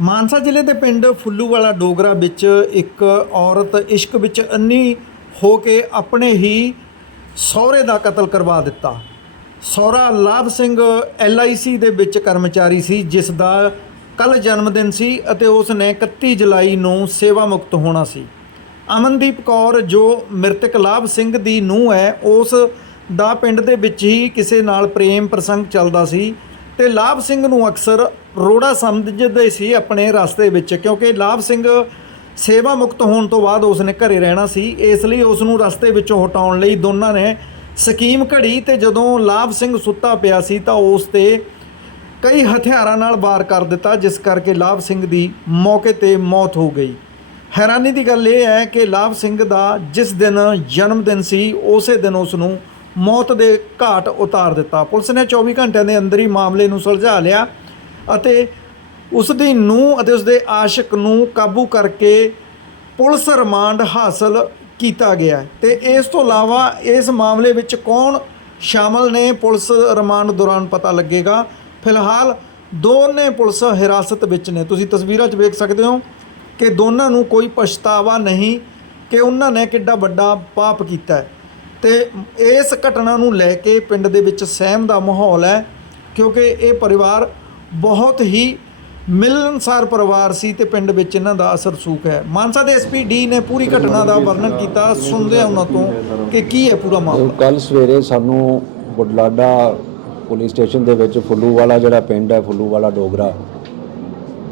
ਮਾਨਸਾ ਜ਼ਿਲ੍ਹੇ ਦੇ ਪਿੰਡ ਫੁੱਲੂਵਾਲਾ ਡੋਗਰਾ ਵਿੱਚ ਇੱਕ ਔਰਤ ਇਸ਼ਕ ਵਿੱਚ ਅੰਨੀ ਹੋ ਕੇ ਆਪਣੇ ਹੀ ਸਹੁਰੇ ਦਾ ਕਤਲ ਕਰਵਾ ਦਿੱਤਾ। ਸਹੁਰਾ ਲਾਭ ਸਿੰਘ ਐਲਆਈਸੀ ਦੇ ਵਿੱਚ ਕਰਮਚਾਰੀ ਸੀ, ਜਿਸ ਦਾ ਕੱਲ ਜਨਮ ਦਿਨ ਸੀ ਅਤੇ ਉਸ ਨੇ 31 ਜੁਲਾਈ ਨੂੰ ਸੇਵਾ ਮੁਕਤ ਹੋਣਾ ਸੀ। ਅਮਨਦੀਪ ਕੌਰ, ਜੋ ਮ੍ਰਿਤਕ ਲਾਭ ਸਿੰਘ ਦੀ ਨੂੰਹ ਹੈ, ਉਸ ਦਾ ਪਿੰਡ ਦੇ ਵਿੱਚ ਹੀ ਕਿਸੇ ਨਾਲ ਪ੍ਰੇਮ ਪ੍ਰਸੰਗ ਚੱਲਦਾ ਸੀ ਤੇ ਲਾਭ ਸਿੰਘ ਨੂੰ ਅਕਸਰ ਰੋੜਾ ਸਮਝਦੇ ਸੀ ਆਪਣੇ ਰਸਤੇ ਵਿੱਚ, ਕਿਉਂਕਿ ਲਾਭ ਸਿੰਘ ਸੇਵਾ ਮੁਕਤ ਹੋਣ ਤੋਂ ਬਾਅਦ ਉਸ ਨੇ ਘਰੇ ਰਹਿਣਾ ਸੀ। ਇਸ ਲਈ ਉਸ ਨੂੰ ਰਸਤੇ ਵਿੱਚੋਂ ਹਟਾਉਣ ਲਈ ਦੋਨਾਂ ਨੇ ਸਕੀਮ ਘੜੀ ਤੇ ਜਦੋਂ ਲਾਭ ਸਿੰਘ ਸੁੱਤਾ ਪਿਆ ਸੀ ਤਾਂ ਉਸ ਤੇ ਕਈ ਹਥਿਆਰਾਂ ਨਾਲ ਵਾਰ ਕਰ ਦਿੱਤਾ, ਜਿਸ ਕਰਕੇ ਲਾਭ ਸਿੰਘ ਦੀ ਮੌਕੇ ਤੇ ਮੌਤ ਹੋ ਗਈ। ਹੈਰਾਨੀ ਦੀ ਗੱਲ ਇਹ ਹੈ ਕਿ ਲਾਭ ਸਿੰਘ ਦਾ ਜਿਸ ਦਿਨ ਜਨਮ ਦਿਨ ਸੀ, ਉਸੇ ਦਿਨ ਉਸ ਨੂੰ ਮੌਤ ਦੇ ਘਾਟ ਉਤਾਰ ਦਿੱਤਾ। ਪੁਲਿਸ ਨੇ 24 ਘੰਟਿਆਂ ਦੇ ਅੰਦਰ ਹੀ ਮਾਮਲੇ ਨੂੰ ਸੁਲਝਾ ਲਿਆ। ਅਤੇ ਉਸ ਦੀ ਨੂੰਹ ਅਤੇ ਉਸ ਦੇ ਆਸ਼ਿਕ ਨੂੰ ਕਾਬੂ ਕਰਕੇ ਪੁਲਿਸ ਰਿਮਾਂਡ ਹਾਸਲ ਕੀਤਾ ਗਿਆ ਹੈ। ਤੇ ਇਸ ਤੋਂ ਇਲਾਵਾ ਇਸ ਮਾਮਲੇ ਵਿੱਚ ਕੌਣ ਸ਼ਾਮਲ ਨੇ ਪੁਲਿਸ ਰਿਮਾਂਡ ਦੌਰਾਨ ਪਤਾ ਲੱਗੇਗਾ। ਫਿਲਹਾਲ ਦੋਨੇ ਪੁਲਿਸ ਹਿਰਾਸਤ ਵਿੱਚ ਨੇ। ਤੁਸੀਂ ਤਸਵੀਰਾਂ 'ਚ ਵੇਖ ਸਕਦੇ ਹੋ ਕਿ ਦੋਨਾਂ ਨੂੰ ਕੋਈ ਪਛਤਾਵਾ ਨਹੀਂ ਕਿ ਉਹਨਾਂ ਨੇ ਕਿੱਡਾ ਵੱਡਾ ਪਾਪ ਕੀਤਾ ਹੈ। ਤੇ ਇਸ ਘਟਨਾ ਨੂੰ ਲੈ ਕੇ ਪਿੰਡ ਦੇ ਵਿੱਚ ਸਹਿਮ ਦਾ ਮਾਹੌਲ ਹੈ ਕਿਉਂਕਿ ਇਹ ਪਰਿਵਾਰ ਬਹੁਤ ਹੀ ਮਿਲਨਸਾਰ ਪਰਿਵਾਰ ਸੀ ਤੇ ਪਿੰਡ ਵਿੱਚ ਇਹਨਾਂ ਦਾ ਅਸਰ ਸੂਕ ਹੈ। ਮਾਨਸਾ ਦੇ ਐਸਪੀ ਡੀ ਨੇ ਪੂਰੀ ਘਟਨਾ ਦਾ ਵਰਣਨ ਕੀਤਾ। ਸੁਣਦੇ ਹਾਂ ਉਹਨਾਂ ਤੋਂ ਕਿ ਕੀ ਹੈ ਪੂਰਾ ਮਾਮਲਾ? ਕੱਲ ਸਵੇਰੇ ਸਾਨੂੰ ਬੁਢਲਾਡਾ ਪੁਲਿਸ ਸਟੇਸ਼ਨ ਦੇ ਵਿੱਚ ਫੁੱਲੂਵਾਲਾ ਜਿਹੜਾ ਪਿੰਡ ਹੈ ਫੁੱਲੂਵਾਲਾ ਡੋਗਰਾ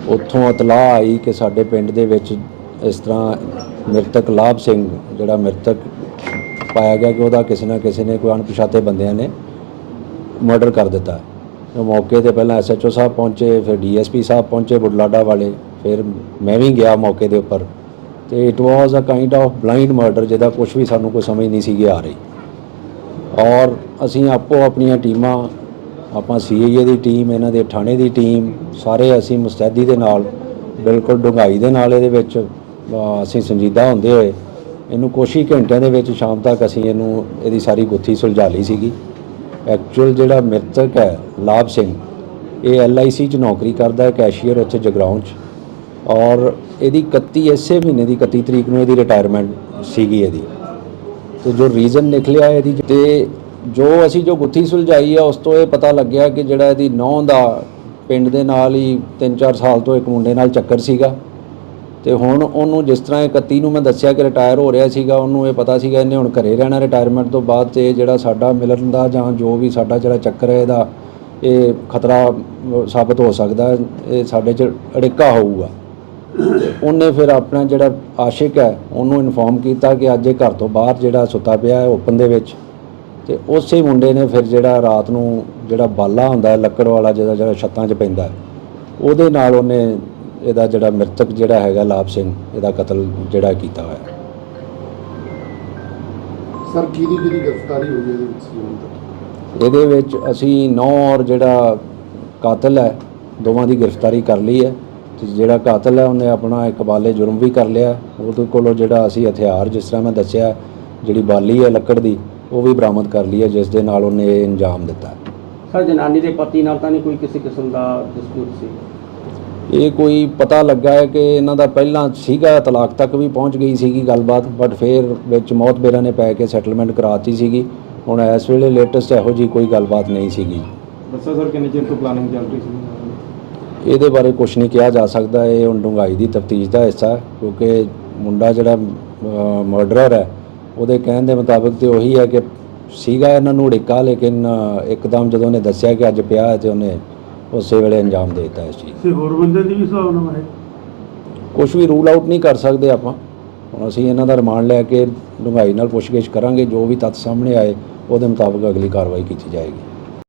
ਉੱਥੋਂ ਇਤਲਾਹ ਆਈ ਕਿ ਸਾਡੇ ਪਿੰਡ ਦੇ ਵਿੱਚ ਇਸ ਤਰ੍ਹਾਂ ਮ੍ਰਿਤਕ ਲਾਭ ਸਿੰਘ ਜਿਹੜਾ ਮ੍ਰਿਤਕ ਪਾਇਆ ਗਿਆ ਕਿ ਉਹਦਾ ਕਿਸੇ ਨਾ ਕਿਸੇ ਨੇ ਕੋਈ ਅਣਪਛਾਤੇ ਬੰਦਿਆਂ ਨੇ ਮਰਡਰ ਕਰ ਦਿੱਤਾ। ਮੌਕੇ ਤੇ ਪਹਿਲਾਂ ਐਸਐਚਓ ਸਾਹਿਬ ਪਹੁੰਚੇ, ਫਿਰ ਡੀਐਸਪੀ ਸਾਹਿਬ ਪਹੁੰਚੇ ਬੁਢਲਾਡਾ ਵਾਲੇ, ਫਿਰ ਮੈਂ ਵੀ ਗਿਆ ਮੌਕੇ ਦੇ ਉੱਪਰ। ਤੇ it was a kind of blind murder ਜਿਹਦਾ ਕੁਝ ਵੀ ਸਾਨੂੰ ਕੋਈ ਸਮਝ ਨਹੀਂ ਸੀਗੀ ਆ ਰਹੀ। ਔਰ ਅਸੀਂ ਆਪੋ ਆਪਣੀਆਂ ਟੀਮਾਂ, ਆਪਾਂ ਸੀਆਈਏ ਦੀ ਟੀਮ, ਇਹਨਾਂ ਦੇ ਥਾਣੇ ਦੀ ਟੀਮ, ਸਾਰੇ ਅਸੀਂ ਮੁਸਤੈਦੀ ਦੇ ਨਾਲ, ਬਿਲਕੁਲ ਡੂੰਘਾਈ ਦੇ ਨਾਲ ਇਹਦੇ ਵਿੱਚ ਅਸੀਂ ਸੰਜੀਦਾ ਹੁੰਦੇ ਹੋਏ, ਇਹਨੂੰ ਕੁਛ ਹੀ ਘੰਟਿਆਂ ਦੇ ਵਿੱਚ ਸ਼ਾਮ ਤੱਕ ਅਸੀਂ ਇਹਨੂੰ, ਇਹਦੀ ਸਾਰੀ ਗੁੱਥੀ ਸੁਲਝਾ ਲਈ ਸੀਗੀ। ਐਕਚੁਅਲ ਜਿਹੜਾ ਮ੍ਰਿਤਕ ਹੈ, ਲਾਭ ਸਿੰਘ, ਇਹ ਐਲਆਈਸੀ 'ਚ ਨੌਕਰੀ ਕਰਦਾ ਹੈ, ਕੈਸ਼ੀਅਰ ਉੱਥੇ ਜਗਰਾਉਂ 'ਚ। ਔਰ ਇਹਦੀ 31 ਇਸੇ ਮਹੀਨੇ ਦੀ 31 ਤਰੀਕ ਨੂੰ ਇਹਦੀ ਰਿਟਾਇਰਮੈਂਟ ਸੀਗੀ ਇਹਦੀ। ਤੇ ਜੋ ਰੀਜ਼ਨ ਨਿਕਲਿਆ ਇਹਦੀ ਤੇ ਜੋ ਅਸੀਂ ਜੋ ਗੁੱਥੀ ਸੁਲਝਾਈ ਆ, ਉਸ ਤੋਂ ਇਹ ਪਤਾ ਲੱਗਿਆ ਕਿ ਜਿਹੜਾ ਇਹਦੀ ਨੌਂ ਦਾ ਪਿੰਡ ਦੇ ਨਾਲ ਹੀ 3-4 ਸਾਲ ਤੋਂ ਇੱਕ ਮੁੰਡੇ ਨਾਲ ਚੱਕਰ ਸੀਗਾ। ਤੇ ਹੁਣ ਉਹਨੂੰ ਜਿਸ ਤਰ੍ਹਾਂ ਇਹ 31 ਨੂੰ ਮੈਂ ਦੱਸਿਆ ਕਿ ਰਿਟਾਇਰ ਹੋ ਰਿਹਾ ਸੀਗਾ, ਉਹਨੂੰ ਇਹ ਪਤਾ ਸੀਗਾ ਇਹਨੇ ਹੁਣ ਘਰੇ ਰਹਿਣਾ ਰਿਟਾਇਰਮੈਂਟ ਤੋਂ ਬਾਅਦ ਤੇ ਜਿਹੜਾ ਸਾਡਾ ਮਿਲਣ ਦਾ ਜਾਂ ਜੋ ਵੀ ਸਾਡਾ ਜਿਹੜਾ ਚੱਕਰ ਹੈ ਇਹਦਾ, ਇਹ ਖਤਰਾ ਸਾਬਤ ਹੋ ਸਕਦਾ ਇਹ ਸਾਡੇ 'ਚ ਅੜਿੱਕਾ ਹੋਊਗਾ। ਤੇ ਉਹਨੇ ਫਿਰ ਆਪਣਾ ਜਿਹੜਾ ਆਸ਼ਿਕ ਹੈ, ਉਹਨੂੰ ਇਨਫੋਰਮ ਕੀਤਾ ਕਿ ਅੱਜ ਇਹ ਘਰ ਤੋਂ ਬਾਹਰ ਜਿਹੜਾ ਸੁੱਤਾ ਪਿਆ ਹੈ ਓਪਨ ਦੇ ਵਿੱਚ। ਤੇ ਉਸੇ ਮੁੰਡੇ ਨੇ ਫਿਰ ਜਿਹੜਾ ਰਾਤ ਨੂੰ ਜਿਹੜਾ ਬਾਲਾ ਹੁੰਦਾ ਹੈ, ਲੱਕੜ ਵਾਲਾ ਜਿਹਦਾ ਜਿਹੜਾ ਛੱਤਾਂ 'ਚ ਪੈਂਦਾ ਉਹਦੇ ਨਾਲ ਉਹਨੇ ਇਹਦਾ ਜਿਹੜਾ ਮ੍ਰਿਤਕ ਜਿਹੜਾ ਹੈਗਾ ਲਾਭ ਸਿੰਘ ਇਹਦਾ ਕਤਲ ਜਿਹੜਾ ਕੀਤਾ ਹੋਇਆ। ਸਰ ਕਿਹਦੀ ਕਿਹਦੀ ਗ੍ਰਿਫਤਾਰੀ ਹੋਈ ਹੈ ਇਹਦੇ ਵਿੱਚ ਜੀ ਹੁਣ ਤੱਕ ਇਹਦੇ ਵਿੱਚ ਅਸੀਂ ਨੌ ਔਰ ਜਿਹੜਾ ਕਾਤਲ ਹੈ ਦੋਵਾਂ ਦੀ ਗ੍ਰਿਫਤਾਰੀ ਕਰ ਲਈ ਹੈ। ਤੇ ਜਿਹੜਾ ਕਾਤਲ ਹੈ ਉਹਨੇ ਆਪਣਾ ਇੱਕ ਬਾਲੇ ਜੁਰਮ ਵੀ ਕਰ ਲਿਆ। ਉਹਦੇ ਕੋਲੋਂ ਜਿਹੜਾ ਅਸੀਂ ਹਥਿਆਰ ਜਿਸ ਤਰ੍ਹਾਂ ਮੈਂ ਦੱਸਿਆ ਜਿਹੜੀ ਬਾਲੀ ਹੈ ਲੱਕੜ ਦੀ ਉਹ ਵੀ ਬਰਾਮਦ ਕਰ ਲਈ ਹੈ ਜਿਸ ਦੇ ਨਾਲ ਉਹਨੇ ਇਹ ਅੰਜਾਮ ਦਿੱਤਾ। ਸਰ ਜਨਾਨੀ ਦੇ ਪਤੀ ਨਾਲ ਤਾਂ ਨਹੀਂ ਕੋਈ ਕਿਸੇ ਕਿਸਮ ਦਾ ਡਿਸਪਿਊਟ ਸੀ? ਇਹ ਕੋਈ ਪਤਾ ਲੱਗਾ ਹੈ ਕਿ ਇਹਨਾਂ ਦਾ ਪਹਿਲਾਂ ਸੀਗਾ ਤਲਾਕ ਤੱਕ ਵੀ ਪਹੁੰਚ ਗਈ ਸੀਗੀ ਗੱਲਬਾਤ ਬਟ ਫਿਰ ਵਿੱਚ ਮੌਤ ਬੇਰਾਂ ਨੇ ਪੈ ਕੇ ਸੈਟਲਮੈਂਟ ਕਰਾਤੀ ਸੀਗੀ। ਹੁਣ ਇਸ ਵੇਲੇ ਲੇਟੈਸਟ ਇਹੋ ਜੀ ਕੋਈ ਗੱਲਬਾਤ ਨਹੀਂ ਸੀਗੀ। ਦੱਸੋ ਸਰ ਕਿੰਨੇ ਚਿਰ ਤੋਂ ਪਲਾਨਿੰਗ ਚੱਲ ਰਹੀ ਸੀ? ਇਹਦੇ ਬਾਰੇ ਕੁਝ ਨਹੀਂ ਕਿਹਾ ਜਾ ਸਕਦਾ ਇਹ ਹੁਣ ਡੂੰਘਾਈ ਦੀ ਤਫਤੀਸ਼ ਦਾ ਹਿੱਸਾ ਕਿਉਂਕਿ ਮੁੰਡਾ ਜਿਹੜਾ ਮਰਡਰਰ ਹੈ ਉਹਦੇ ਕਹਿਣ ਦੇ ਮੁਤਾਬਕ ਤੇ ਉਹੀ ਹੈ ਕਿ ਸੀਗਾ ਇਹਨਾਂ ਨੂੰ ਉੜਿੱਕਾ ਲੇਕਿਨ ਇੱਕਦਮ ਜਦੋਂ ਉਹਨੇ ਦੱਸਿਆ ਕਿ ਅੱਜ ਪਿਆ ਹੈ ਤੇ ਉਹਨੇ ਉਸੇ ਵੇਲੇ ਅੰਜਾਮ ਦੇ ਦਿੱਤਾ ਇਸ ਚੀਜ਼ ਤੇ ਹੋਰ ਬੰਦੇ ਦੀ ਵੀ ਹਿਸਾਬ ਨਾਲ ਹੈ ਕੁਝ ਵੀ ਰੂਲ ਆਊਟ ਨਹੀਂ ਕਰ ਸਕਦੇ ਆਪਾਂ। ਹੁਣ ਅਸੀਂ ਇਹਨਾਂ ਦਾ ਰਿਮਾਂਡ ਲੈ ਕੇ ਡੂੰਘਾਈ ਨਾਲ ਪੁੱਛਗਿੱਛ ਕਰਾਂਗੇ ਜੋ ਵੀ ਤੱਥ ਸਾਹਮਣੇ ਆਏ ਉਹਦੇ ਮੁਤਾਬਕ ਅਗਲੀ ਕਾਰਵਾਈ ਕੀਤੀ ਜਾਏਗੀ।